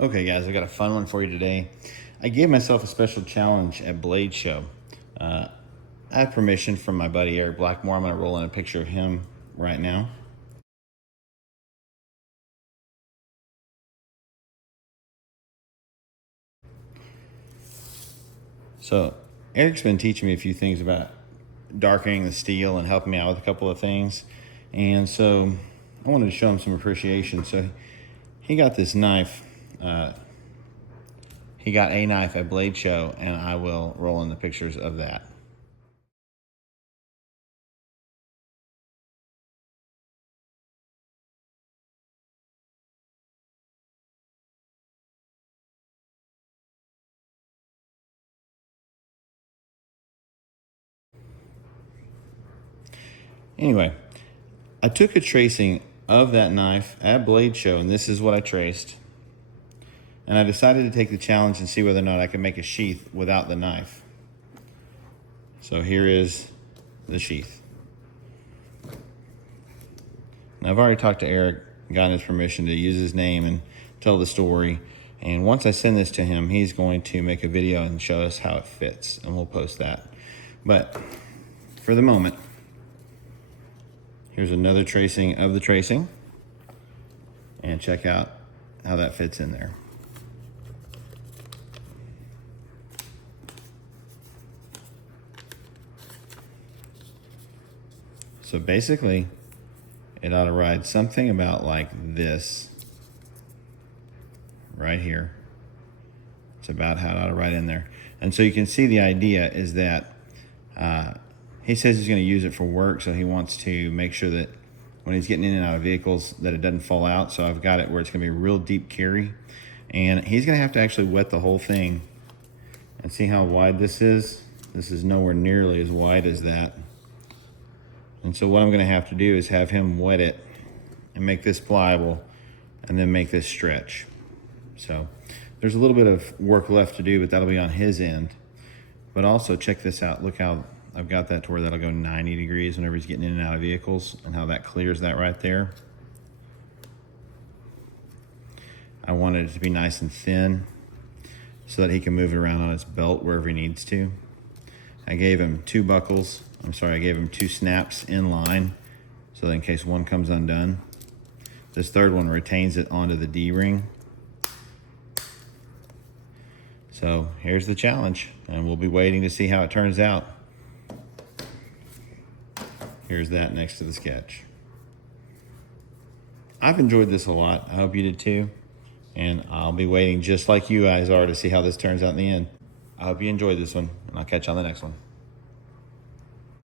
Okay guys, I got a fun one for you today. I gave myself a special challenge at Blade Show. I have permission from my buddy Eric Blackmore. I'm gonna roll in a picture of him right now. So Eric's been teaching me a few things about darkening the steel and helping me out with a couple of things. And so I wanted to show him some appreciation. So he got this knife. He got a knife at Blade Show, and I will roll in the pictures of that. Anyway, I took a tracing of that knife at Blade Show, and this is what I traced. And I decided to take the challenge and see whether or not I can make a sheath without the knife. So here is the sheath. Now I've already talked to Eric, gotten his permission to use his name and tell the story. And once I send this to him, he's going to make a video and show us how it fits, and we'll post that. But for the moment, here's another tracing of the tracing, and check out how that fits in there. So basically, it ought to ride something about like this right here. It's about how it ought to ride in there. And so you can see the idea is that he says he's going to use it for work, so he wants to make sure that when he's getting in and out of vehicles that it doesn't fall out. So I've got it where it's going to be a real deep carry, and he's going to have to actually wet the whole thing. And see how wide this is? This is nowhere nearly as wide as that. And so what I'm going to have to do is have him wet it and make this pliable and then make this stretch. So there's a little bit of work left to do, but that'll be on his end. But also check this out. Look how I've got that to where that'll go 90 degrees whenever he's getting in and out of vehicles, and how that clears that right there. I wanted it to be nice and thin so that he can move it around on his belt wherever he needs to. I gave him two buckles. I gave him two snaps in line, so that in case one comes undone. This third one retains it onto the D-ring. So here's the challenge, and we'll be waiting to see how it turns out. Here's that next to the sketch. I've enjoyed this a lot. I hope you did too. And I'll be waiting just like you guys are to see how this turns out in the end. I hope you enjoyed this one, and I'll catch you on the next one.